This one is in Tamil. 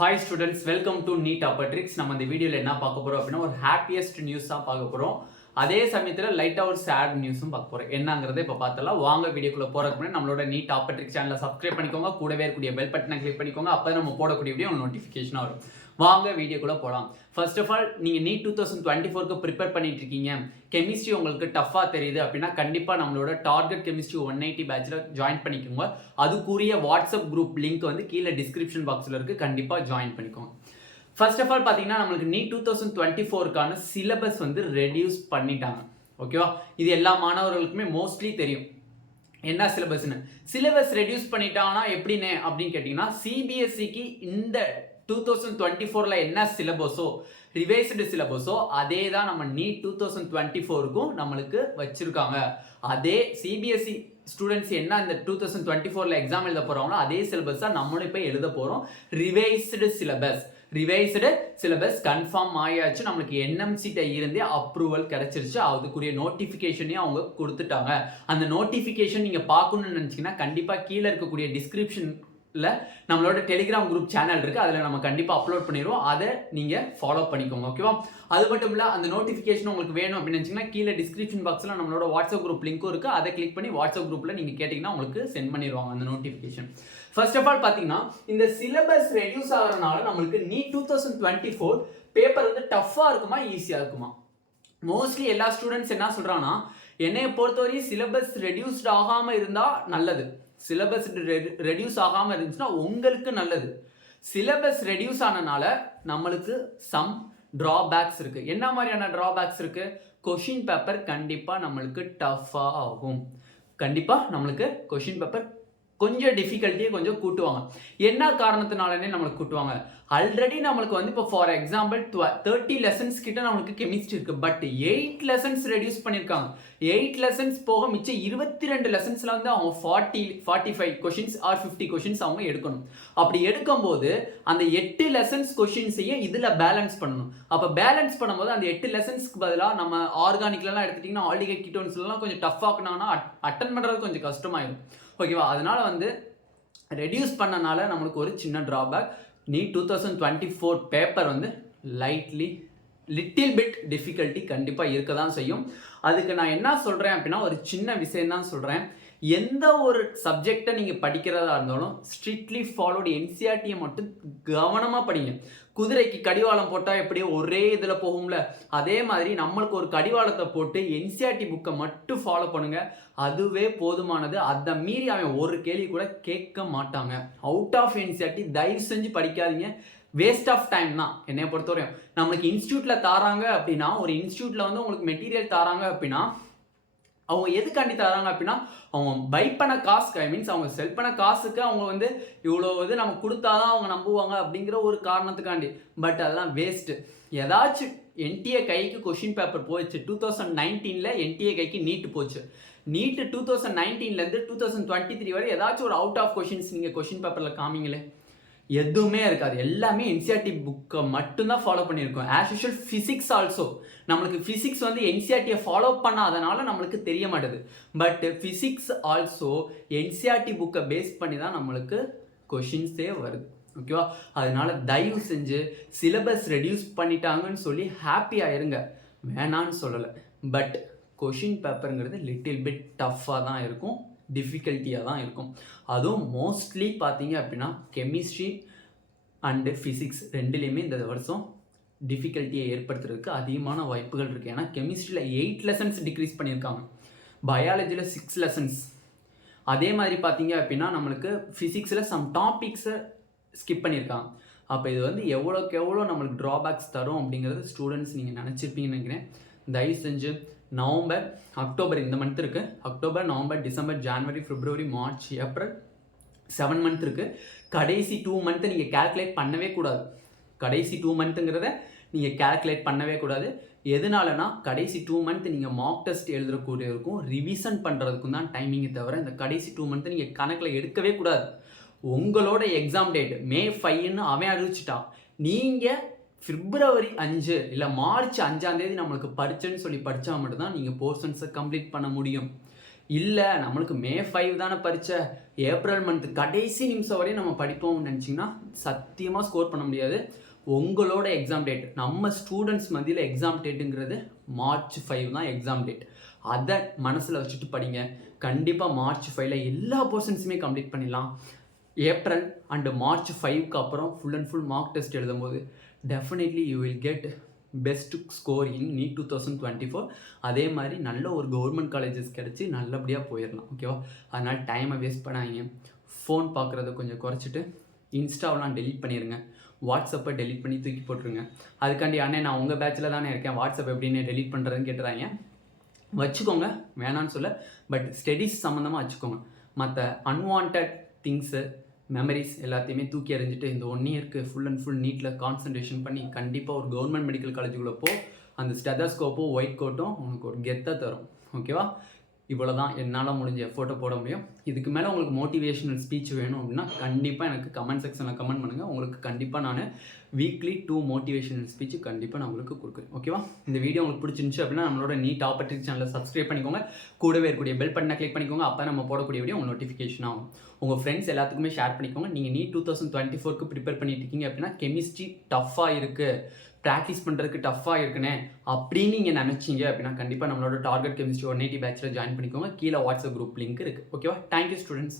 Hi students, welcome to Neet Tricks. நம்ம இந்த வீடியோல என்ன பார்க்க போறோம் அப்படினா ஒரு ஹாப்பியஸ்ட் நியூஸ் தான் பார்க்க போறோம். அதே சமயத்துல லைட்டா ஒரு sad நியூஸும் பார்க்க போறோம். என்னங்கறதை இப்ப பார்த்தலாம். வாங்க வீடியோக்குள்ள போறதுக்கு முன்னாடி நம்மளோட Neet Tricks சேனலை சப்ஸ்கிரைப் பண்ணிக்கோங்க. கூடவே இருக்கக்கூடிய பெல் பட்டனை கிளிக் பண்ணிக்கோங்க. அப்பதான் நம்ம போடக்கூடிய வீடியோ நோட்டிஃபிகேஷனா வரும். வாங்க வீடியோக்குள்ள போலாம். ஃபர்ஸ்ட் ஆஃப் ஆல் நீங்க நீட் 2024க்கு ப்ரிப்பேர் பண்ணிட்டு இருக்கீங்க. கெமிஸ்ட்ரி உங்களுக்கு டஃபா தெரியுது அப்படின்னா கண்டிப்பா நம்மளோட டார்கெட் கெமிஸ்ட்ரி 180 பேட்ச்ல ஜாயின் பண்ணிக்கோங்க. அதுக்குரிய வாட்ஸ்அப் குரூப் லிங்க் வந்து கீழே டிஸ்கிரிப்ஷன் பாக்ஸ்ல இருக்கு. கண்டிப்பா ஜாயின் பண்ணிக்கோங்க. ஃபர்ஸ்ட் ஆஃப் ஆல் பார்த்தீங்கன்னா நம்மளுக்கு நீட் 2024க்கான சிலபஸ் வந்து ரெடியூஸ் பண்ணிட்டாங்க. ஓகேவா? இது எல்லா மாணவர்களுக்குமே மோஸ்ட்லி தெரியும் என்ன சிலபஸ்னு. சிலபஸ் ரெடியூஸ் பண்ணிட்டாங்கன்னா எப்படின்னு அப்படின்னு கேட்டிங்கன்னா சிபிஎஸ்சிக்கு இந்த 2024ல என்ன சிலபஸோ ரிவைஸ்டு சிலபஸோ அதே தான் நம்ம நீட் 2024க்கும் நம்மளுக்கு வச்சிருக்காங்க. அதே சிபிஎஸ்சி ஸ்டூடெண்ட்ஸ் என்ன இந்த 2024ல எக்ஸாம் எழுத போறாங்களோ அதே சிலபஸ் தான் நம்மளும் இப்போ எழுத போறோம். ரிவைஸ்டு சிலபஸ் கன்ஃபார்ம் ஆயாச்சு. நம்மளுக்கு என்எம்சிட்ட இருந்தே அப்ரூவல் கிடைச்சிருச்சு. அதுக்குரிய நோட்டிஃபிகேஷனையும் அவங்க கொடுத்துட்டாங்க. அந்த நோட்டிஃபிகேஷன் நீங்க பார்க்கணும்னு நினைச்சீங்கன்னா கண்டிப்பா கீழே இருக்கக்கூடிய டிஸ்கிரிப்ஷன்ல நம்மளோட டெலிகிராம் குரூப் சேனல் இருக்கு. அதில் நம்ம கண்டிப்பா அப்லோட் பண்ணிடுவோம். அதை நீங்க ஃபாலோ பண்ணிக்கோங்க. ஓகேவா? அது மட்டும் இல்ல அந்த நோட்டிஃபிகேஷன் உங்களுக்கு வேணும் அப்படின்னு நினைச்சீங்கன்னா கீழே டிஸ்கிரிப்ஷன் பாக்ஸ்ல நம்மளோட வாட்ஸ்அப் குரூப் லிங்க்கும் இருக்கு. அதை கிளிக் பண்ணி வாட்ஸ்அப் குரூப்ல நீங்க கேட்டீங்கன்னா உங்களுக்கு சென்ட் பண்ணிடுவாங்க அந்த நோட்டிஃபிகேஷன். ஃபர்ஸ்ட் ஆஃப் ஆல் பாத்தீங்கன்னா இந்த சிலபஸ் ரெடியூஸ் ஆகிறதுனால நம்மளுக்கு நீட் 2024 பேப்பர் வந்து டஃப்பா இருக்குமா ஈஸியா இருக்குமா? மோஸ்ட்லி எல்லா ஸ்டூடெண்ட்ஸ் என்ன சொல்றாங்கன்னா என்னைய பொறுத்தவரை சிலபஸ் ரெடியூஸ்ட் ஆகாம இருந்தா நல்லது. சிலபஸ் ரெடியூஸ் ஆகாம இருந்துச்சுன்னா உங்களுக்கு நல்லது. சிலபஸ் ரெடியூஸ் ஆனனால நம்மளுக்கு சம் டிராபேக்ஸ் இருக்கு. என்ன மாதிரியான டிராபேக்ஸ் இருக்கு? கொஷின் பேப்பர் கண்டிப்பா நம்மளுக்கு டஃபா ஆகும். கண்டிப்பா நம்மளுக்கு கொஷின் பேப்பர் கொஞ்சம் டிஃபிகல்ட்டியை கொஞ்சம் கூட்டுவாங்க. என்ன காரணத்தினாலே நம்மளுக்கு கூட்டுவாங்க? ஆல்ரெடி நம்மளுக்கு வந்து இப்போ ஃபார் எக்ஸாம்பிள் 30 லெசன்ஸ் கிட்ட நம்மளுக்கு கெமிஸ்ட்ரி இருக்கு. பட் 8 லெசன்ஸ் ரெடியூஸ் பண்ணியிருக்காங்க. 8 லெசன்ஸ் போக மிச்சம் 22 லெசன்ஸ்ல வந்து அவங்க 45 கொஷின்ஸ் ஆர் 50 கொஷின்ஸ் அவங்க எடுக்கணும். அப்படி எடுக்கும்போது அந்த 8 லெசன்ஸ் கொஷின்ஸையும் இதுல பேலன்ஸ் பண்ணணும். அப்போ பேலன்ஸ் பண்ணும்போது அந்த 8 லெசன்ஸ்க்கு பதிலாக நம்ம ஆர்கானிக்லாம் எடுத்துட்டீங்கன்னா ஆல்டிகைட் கீட்டோன்ஸ்லாம் கொஞ்சம் டஃப் ஆக்குனாங்கன்னா அட்டன் பண்றது கொஞ்சம் கஷ்டமாயிடும். ஓகேவா? அதனால வந்து ரெடியூஸ் பண்ணனால நம்மளுக்கு ஒரு சின்ன டிராபேக். நீட் 2024 பேப்பர் வந்து லிட்டில் பிட் டிஃபிகல்ட்டி கண்டிப்பாக இருக்க தான் செய்யும். அதுக்கு நான் என்ன சொல்கிறேன் அப்படின்னா ஒரு சின்ன விஷயம் தான் சொல்கிறேன். எந்த ஒரு சப்ஜெக்டை நீங்கள் படிக்கிறதா இருந்தாலும் ஸ்ட்ரிக்ட்லி ஃபாலோடு என்சிஆர்டியை மட்டும் கவனமாக படிங்க. குதிரைக்கு கடிவாளம் போட்டால் எப்படியோ ஒரே இதில் போகும்ல, அதே மாதிரி நம்மளுக்கு ஒரு கடிவாளத்தை போட்டு என்சிஆர்டி புக்கை மட்டும் ஃபாலோ பண்ணுங்க. அதுவே போதுமானது. அதை மீறி அவன் ஒரு கேள்வி கூட கேட்க மாட்டாங்க. அவுட் ஆஃப் என்சிஆர்டி தயவு செஞ்சு படிக்காதீங்க. வேஸ்ட் ஆஃப் டைம் தான் என்னை பொறுத்தவரையும். நம்மளுக்கு இன்ஸ்டியூட்ல தாராங்க அப்படின்னா ஒரு இன்ஸ்டியூட்ல வந்து உங்களுக்கு மெட்டீரியல் தாராங்க அப்படின்னா அவங்க எதுக்காண்டி தராங்க அப்படின்னா அவங்க பை பண்ண காசுக்கு மீன்ஸ் அவங்க செல் பண்ண காசுக்கு அவங்க வந்து இவ்வளோ இது நம்ம கொடுத்தாதான் அவங்க நம்புவாங்க அப்படிங்கிற ஒரு காரணத்துக்காண்டி. பட் அதெல்லாம் வேஸ்ட்டு. ஏதாச்சும் என்டிஏ கைக்கு கொஷின் பேப்பர் போயிடுச்சு. 2019ல் என்டிஏ கைக்கு நீட்டு போச்சு. நீட்டு 2019லேருந்து 2023 வரை ஏதாச்சும் ஒரு அவுட் ஆஃப் கொஷின்ஸ் நீங்கள் கொஷின் பேப்பரில் காமிங்களே, எதுவுமே இருக்காது. எல்லாமே என்சிஆர்டி புக்கை மட்டும்தான் ஃபாலோ பண்ணியிருக்கோம். ஆஸ் யூஷுவல் ஃபிசிக்ஸ் ஆல்சோ நம்மளுக்கு ஃபிசிக்ஸ் வந்து என்சிஆர்டியை ஃபாலோ பண்ணாதனால நம்மளுக்கு தெரிய மாட்டேது. பட் ஃபிசிக்ஸ் ஆல்சோ என்சிஆர்டி புக்கை பேஸ் பண்ணி தான் நம்மளுக்கு கொஷின்ஸே வருது. ஓகேவா? அதனால தயவு செஞ்சு சிலபஸ் ரெடியூஸ் பண்ணிட்டாங்கன்னு சொல்லி ஹாப்பியாக இருங்க, வேணான்னு சொல்லலை. பட் கொஷின் பேப்பருங்கிறது லிட்டில் பிட் டஃப்பாக தான் இருக்கும், டிஃபிகல்ட்டியாக தான் இருக்கும். அதுவும் மோஸ்ட்லி பார்த்தீங்க அப்படின்னா கெமிஸ்ட்ரி அண்டு ஃபிசிக்ஸ் ரெண்டுலேயுமே இந்த வருஷம் டிஃபிகல்ட்டியை ஏற்படுத்துறதுக்கு அதிகமான வாய்ப்புகள் இருக்குது. ஏன்னா கெமிஸ்ட்ரியில் 8 லெசன்ஸ் டிக்ரீஸ் பண்ணியிருக்காங்க, பயாலஜியில் 6 லெசன்ஸ். அதே மாதிரி பார்த்தீங்க அப்படின்னா நம்மளுக்கு ஃபிசிக்ஸில் சம் டாபிக்ஸை ஸ்கிப் பண்ணியிருக்காங்க. அப்போ இது வந்து எவ்வளோக்கு எவ்வளோ நம்மளுக்கு ட்ராபேக்ஸ் தரும் அப்படிங்கிறது ஸ்டூடெண்ட்ஸ் நீங்கள் நினச்சிருப்பீங்கன்னு நினைக்கிறேன். தயவு செஞ்சு நவம்பர், அக்டோபர் இந்த மந்த் இருக்குது. அக்டோபர், நவம்பர், டிசம்பர், ஜனவரி, பிப்ரவரி, மார்ச், ஏப்ரல் 7 மந்த் இருக்குது. கடைசி 2 மந்த்தை நீங்கள் கேல்குலேட் பண்ணவே கூடாது. கடைசி 2 மந்த்துங்கிறத நீங்கள் கேல்குலேட் பண்ணவே கூடாது. எதனாலனா கடைசி 2 மந்த் நீங்கள் மார்க் டெஸ்ட் எழுதுறக்கூடிய இருக்கும், ரிவிஷன் பண்ணுறதுக்கும் தான் டைமிங்கை தவிர இந்த கடைசி 2 மந்த்தை நீங்கள் கணக்கில் எடுக்கவே கூடாது. உங்களோட எக்ஸாம் டேட் May 5ன்னு அவன் அறிவிச்சிட்டான். நீங்கள் பிப்ரவரி 5 இல்லை மார்ச் 5ஆம் தேதி நம்மளுக்கு பரீட்சைன்னு சொல்லி படித்தா மட்டும்தான் நீங்கள் போர்ஷன்ஸை கம்ப்ளீட் பண்ண முடியும். இல்லை நம்மளுக்கு மே 5 தானே பரீட்சை, ஏப்ரல் மந்த் கடைசி நிமிஷம் வரையும் நம்ம படிப்போம்னு நினச்சிங்கன்னா சத்தியமாக ஸ்கோர் பண்ண முடியாது. உங்களோட எக்ஸாம் டேட், நம்ம ஸ்டூடெண்ட்ஸ் மத்தியில் எக்ஸாம் டேட்டுங்கிறது March 5 தான் எக்ஸாம் டேட். அதை மனசில் வச்சுட்டு படிங்க. கண்டிப்பாக March 5ல் எல்லா போர்ஷன்ஸுமே கம்ப்ளீட் பண்ணிடலாம். ஏப்ரல் அண்டு March 5க்கு அப்புறம் full and full mark test எழுதும்போது definitely you will get best score in NEET 2024. அதே மாதிரி நல்ல ஒரு கவர்மெண்ட் காலேஜஸ் கிடச்சி நல்லபடியாக போயிடலாம். ஓகேவா? அதனால் டைமை வேஸ்ட் பண்ணாதீங்க. ஃபோன் பார்க்குறத கொஞ்சம் குறைச்சிட்டு இன்ஸ்டாவெலாம் டெலீட் பண்ணிடுங்க. வாட்ஸ்அப்பை டெலீட் பண்ணி தூக்கி போட்டுருங்க. அதுக்காண்டி அண்ணே நான் உங்கள் பேட்சில் தானே இருக்கேன், வாட்ஸ்அப் எப்படின்னு டெலீட் பண்ணுறதுன்னு கேட்டுறாங்க. வச்சுக்கோங்க, வேணான்னு சொல்ல, பட் ஸ்டடீஸ் சம்மந்தமாக வச்சுக்கோங்க. மற்ற அன்வான்ட் திங்ஸு, மெமரிஸ் எல்லாத்தையுமே தூக்கி எறிஞ்சிட்டு இந்த 1 இயருக்கு ஃபுல் அண்ட் ஃபுல் நீட்டில் கான்சன்ட்ரேஷன் பண்ணி கண்டிப்பாக ஒரு கவர்மெண்ட் மெடிக்கல் காலேஜுக்குள்ளே போ. அந்த ஸ்டெதஸ்கோப்பும் ஒயிட் கோட்டும் உனக்கு ஒரு கெத்தை தரும். ஓகேவா? இவ்வளோ தான் என்னால் முடிஞ்ச எஃபோர்ட்டை போட முடியும். இதுக்கு மேலே உங்களுக்கு மோட்டிவேஷனல் ஸ்பீச் வேணும் அப்படின்னா கண்டிப்பாக எனக்கு கமெண்ட் செக்ஷனில் கமெண்ட் பண்ணுங்கள். உங்களுக்கு கண்டிப்பாக நான் வீக்லி 2 மோட்டிவேஷனல் ஸ்பீச் கண்டிப்பாக நான் உங்களுக்கு கொடுக்குறேன். ஓகேவா? இந்த வீடியோ உங்களுக்கு பிடிச்சிருந்துச்சு அப்படின்னா நம்மளோட நீட் ஆப்பர்ச்சுனிட்டி சேனலை சப்ஸ்கிரைப் பண்ணிக்கோங்க. கூடவே இருக்கக்கூடிய பெல் பட்டனை கிளிக் பண்ணிக்கோங்க. அப்போ நம்ம போடக்கூடிய வீடியோ உங்களுக்கு நோட்டிஃபிகேஷன் ஆகும். உங்கள் ஃப்ரெண்ட்ஸ் எல்லாத்துக்குமே ஷேர் பண்ணிக்கோங்க. நீங்கள் NEET 2024க்கு ப்ரிப்பேர் பண்ணிட்டு இருக்கீங்க அப்படின்னா கெமிஸ்ட்ரி டஃப்பாக இருக்குது, ப்ராக்டிஸ் பண்ணுறதுக்கு டஃப்பாக இருக்குண்ணே அப்படின்னு நீங்கள் நினச்சிங்க அப்படின்னா கண்டிப்பாக நம்மளோட டார்கெட் கெமிஸ்ட்ரி 180 பேட்சில் ஜாயின் பண்ணிக்கோங்க. கீழே வாட்ஸ்அப் குரூப் லிங்க் இருக்குது. ஓகேவா? Thank you students.